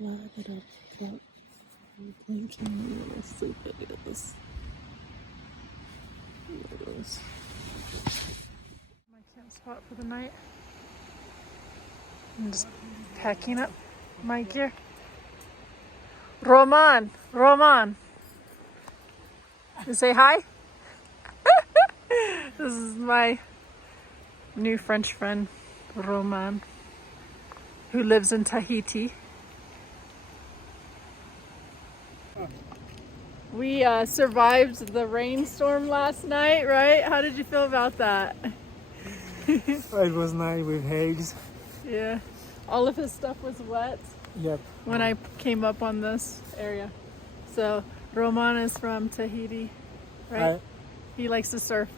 glad that I've got blinking. Let's see if I get this. There it is. My camp spot for the night. I'm just packing up my gear. Roman! You say hi? This is my new French friend, Roman, who lives in Tahiti. We survived the rainstorm last night, right? How did you feel about that? It was nice with haze. Yeah. All of his stuff was wet. Yep. When I came up on this area. So Roman is from Tahiti, right? He likes to surf.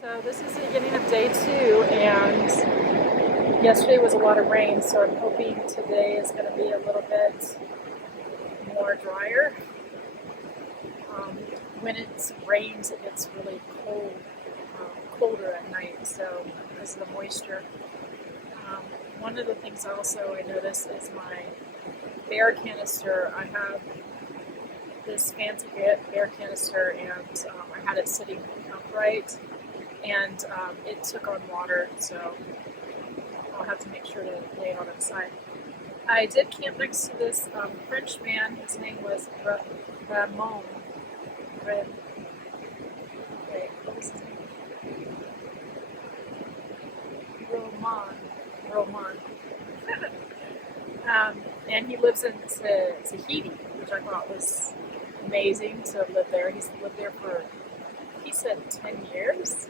So this is the beginning of day 2, and yesterday was a lot of rain, so I'm hoping today is going to be a little bit more drier. When it rains, it gets really cold, colder at night, so because of the moisture. One of the things also I noticed is my bear canister. I have this fancy bear canister, and I had it sitting upright, and it took on water, so I'll have to make sure to lay it on its side. I did camp next to this French man. His name was Ramon. Wait, what was his name? Roman. And he lives in Tahiti, which I thought was amazing to live there. He's lived there for, he said, 10 years.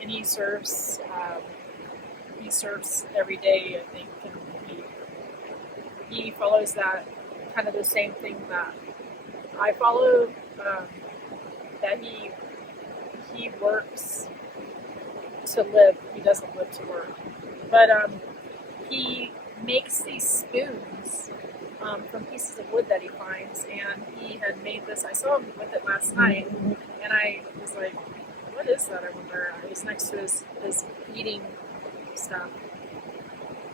And he serves every day, I think, and he follows that kind of the same thing that I follow, that he works to live, he doesn't live to work. But he makes these spoons from pieces of wood that he finds, and he had made this. I saw him with it last night, and I was like, what is that? I wonder. It was next to his eating stuff.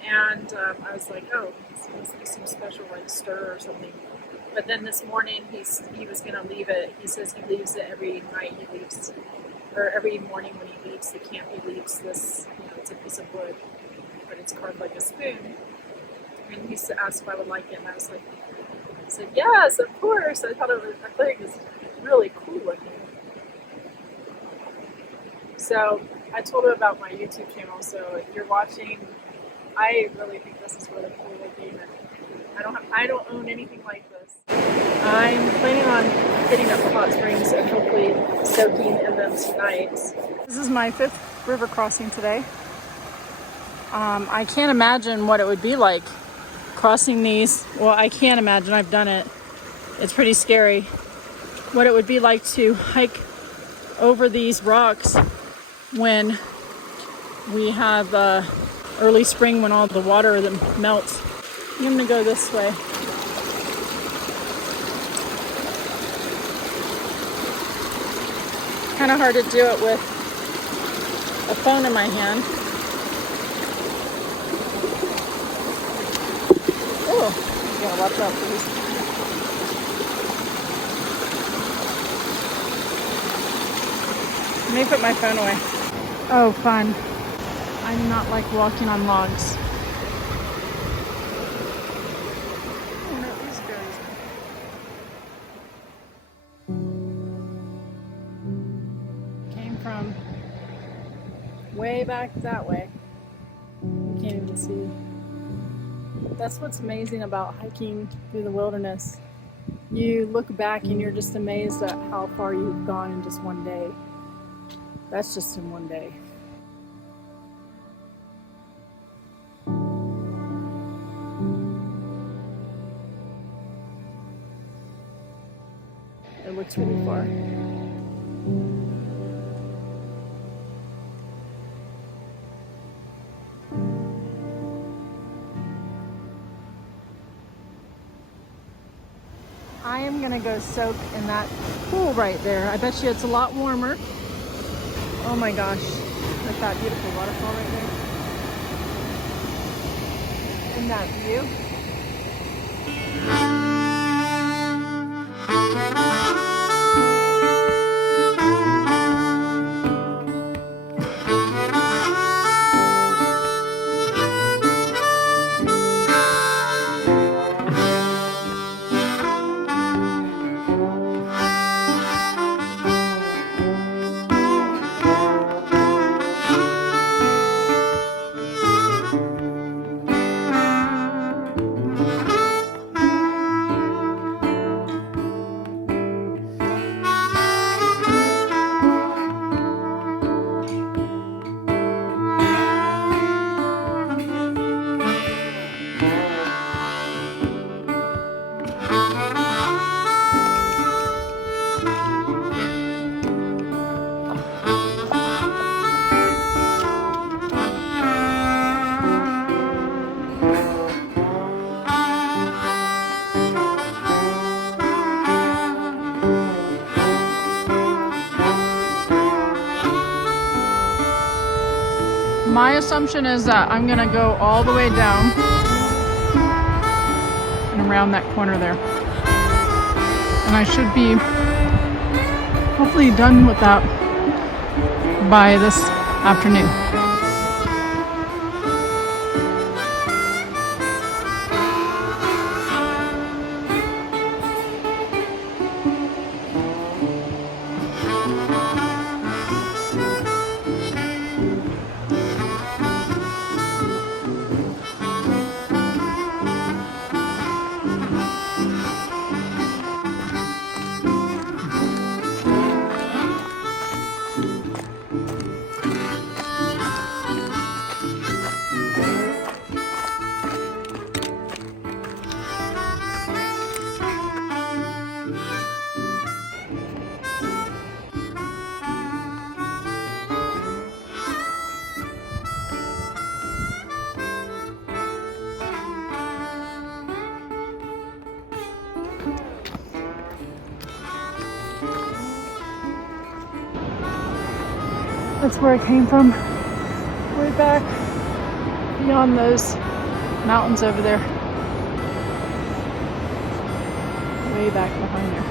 And I was like, oh, this must be some special like stir or something. But then this morning he was going to leave it. He says he leaves it every night. He leaves, or every morning when he leaves the camp, he leaves this, it's a piece of wood, but it's carved like a spoon. And he asked if I would like it, and I was like, I said, yes, of course. I thought it was really cool looking. So I told him about my YouTube channel. So if you're watching, I really think this is really cool looking. And I don't own anything like this. I'm planning on hitting up the hot springs and hopefully soaking in them tonight. This is my 5th river crossing today. I can't imagine what it would be like crossing these. Well, I can't imagine. I've done it. It's pretty scary. What it would be like to hike over these rocks when we have early spring, when all the water melts. I'm going to go this way. Kind of hard to do it with a phone in my hand. Oh, you gotta watch out, please. Let me put my phone away. Oh, fun. I'm not like walking on logs. Oh no, these berries. Came from way back that way. You can't even see. That's what's amazing about hiking through the wilderness. You look back and you're just amazed at how far you've gone in just one day. That's just in one day. It looks really far. I am gonna go soak in that pool right there. I bet you it's a lot warmer. Oh my gosh, look at that beautiful waterfall right there. Isn't that view? My assumption is that I'm gonna go all the way down and around that corner there. And I should be hopefully done with that by this afternoon. That's where I came from, way back beyond those mountains over there. Way back behind there.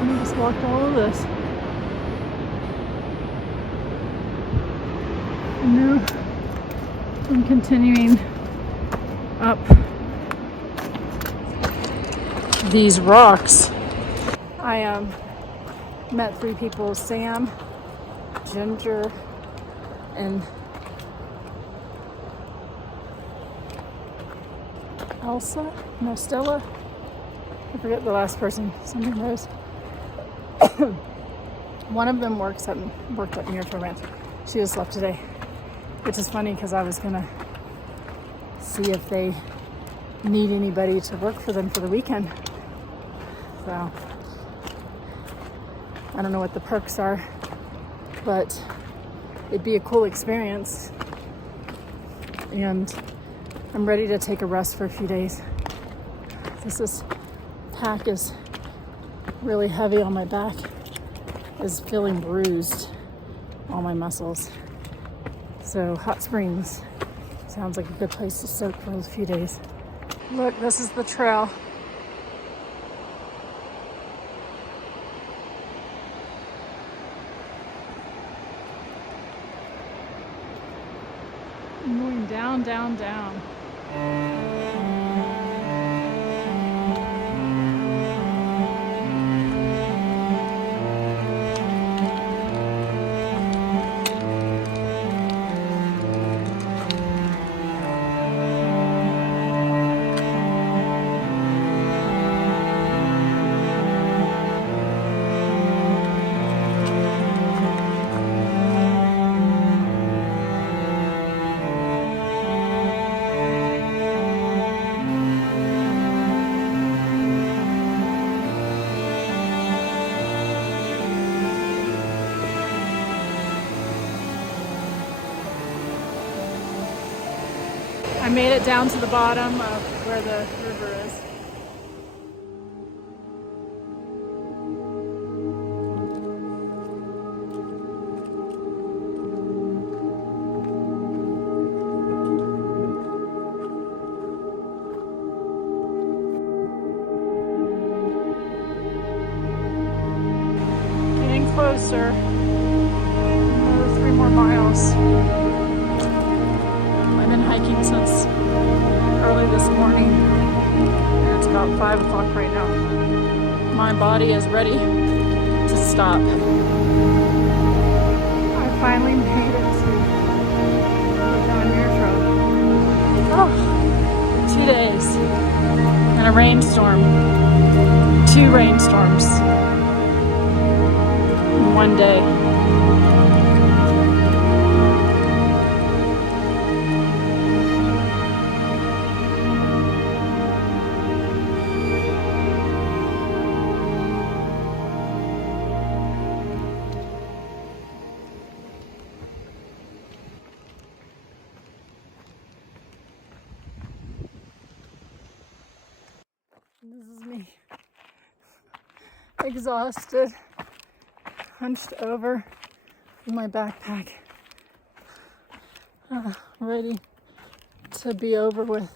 And I just walked all of this. And now I'm continuing up these rocks. I met 3 people, Sam, Ginger, and Elsa? No, Stella? I forget the last person. Somebody knows. One of them worked at Muir Trail Ranch. She just left today, which is funny because I was gonna see if they need anybody to work for them for the weekend. So I don't know what the perks are, but it'd be a cool experience. And I'm ready to take a rest for a few days. This pack is really heavy on my back, is feeling bruised, all my muscles. So hot springs sounds like a good place to soak for a few days. Look, this is the trail. I'm going down, down, down. I made it down to the bottom of where the river is. Getting closer. Another 3 more miles. I've been hiking since early this morning, and it's about 5 o'clock right now. My body is ready to stop. I finally made it to the Muir Trail. Oh, 2 days and a rainstorm. 2 rainstorms in 1 day. This is me, exhausted, hunched over with my backpack, ready to be over with.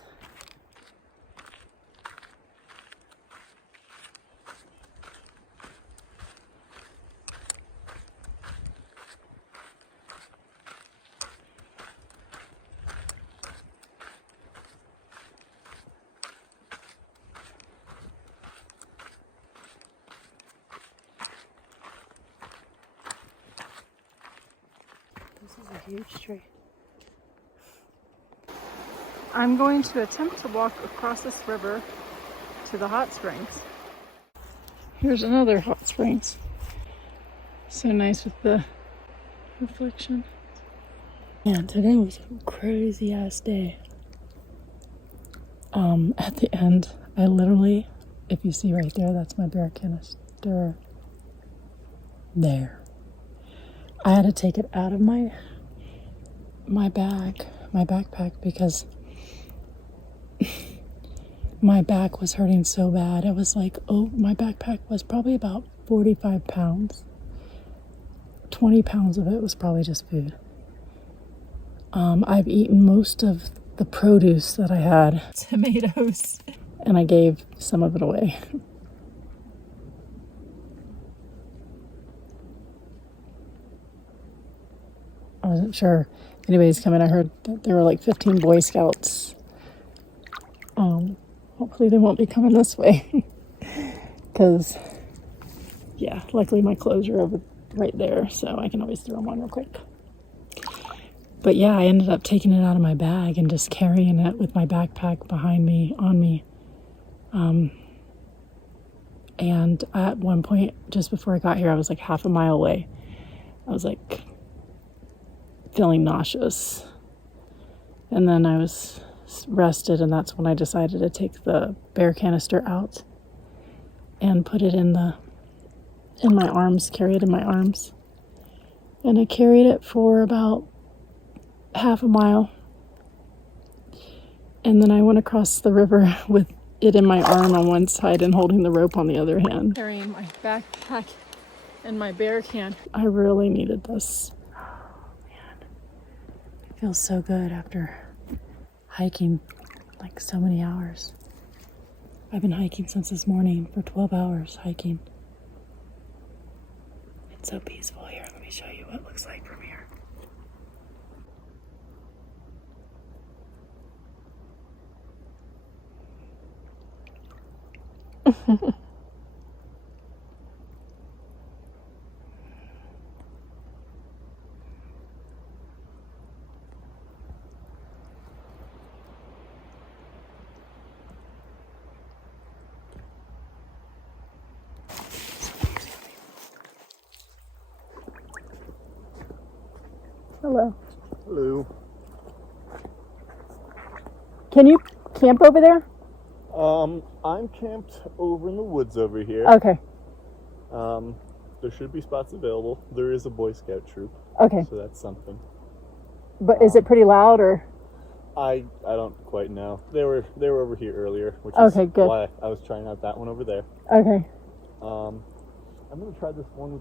This is a huge tree. I'm going to attempt to walk across this river to the hot springs. Here's another hot springs. So nice with the reflection. Man, today was a crazy ass day. At the end, I literally, if you see right there, that's my bear canister. There. I had to take it out of my backpack, because my back was hurting so bad. It was like, my backpack was probably about 45 pounds. 20 pounds of it was probably just food. I've eaten most of the produce that I had. Tomatoes. And I gave some of it away. I wasn't sure if anybody's coming. I heard that there were like 15 Boy Scouts. Hopefully they won't be coming this way. Because, yeah, luckily my clothes are over right there, so I can always throw them on real quick. But yeah, I ended up taking it out of my bag and just carrying it with my backpack behind me, on me. And at one point, just before I got here, I was like half a mile away. I was like feeling nauseous. And then I was rested, and that's when I decided to take the bear canister out and put it in my arms, carry it in my arms. And I carried it for about half a mile. And then I went across the river with it in my arm on one side and holding the rope on the other hand. Carrying my backpack and my bear can. I really needed this. Oh, man. It feels so good after hiking like so many hours. I've been hiking since this morning for 12 hours hiking. It's so peaceful here. Let me show you what it looks like from here. Hello. Hello. Can you camp over there? I'm camped over in the woods over here. Okay. There should be spots available. There is a Boy Scout troop. Okay. So that's something. But is it pretty loud or? I don't quite know. They were over here earlier, which is Okay, good. why I was trying out that one over there. Okay. I'm gonna try this one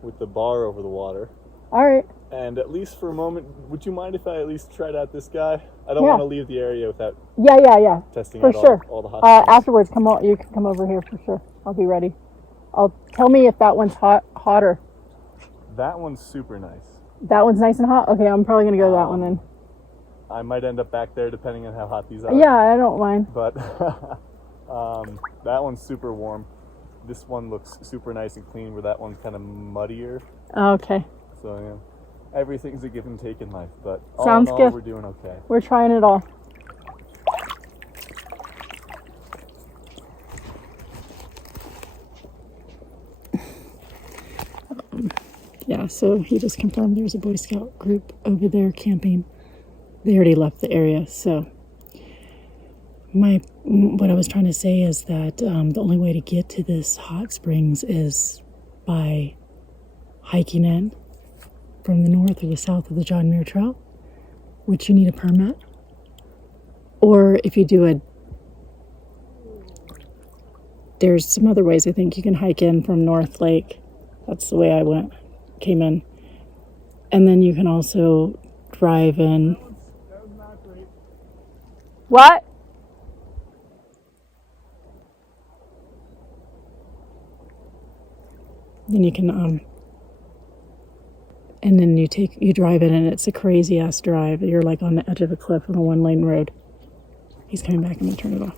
with the bar over the water. All right. And at least for a moment, would you mind if I at least tried out this guy? I don't Yeah. want to leave the area without Yeah. testing For out sure. all the hot springs. Afterwards, you can come over here for sure. I'll be ready. Tell me if that one's hotter. That one's super nice. That one's nice and hot? Okay, I'm probably going to go to that one then. I might end up back there depending on how hot these are. Yeah, I don't mind. But that one's super warm. This one looks super nice and clean, where that one's kind of muddier. Okay. So, yeah, everything's a give and take in life, but Sounds all in all, good. we're doing okay. We're trying it all. Yeah, so he just confirmed there's a Boy Scout group over there camping. They already left the area, so what I was trying to say is that the only way to get to this hot springs is by hiking in from the north or the south of the Muir Trail, which you need a permit. Or if you do there's some other ways I think you can hike in from North Lake. That's the way I came in. And then you can also drive in. That was not great. What? Then you can and then you drive in, and it's a crazy ass drive. You're like on the edge of a cliff on a 1-lane road. He's coming back. I'm gonna turn it off.